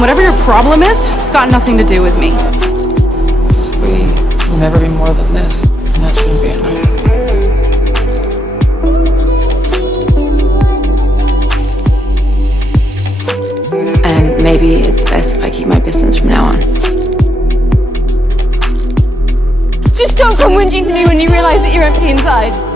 Whatever your problem is, it's got nothing to do with me. We will never be more than this, and that shouldn't be enough. And maybe it's best if I keep my distance from now on. Just don't come whinging to me when you realize that you're empty inside.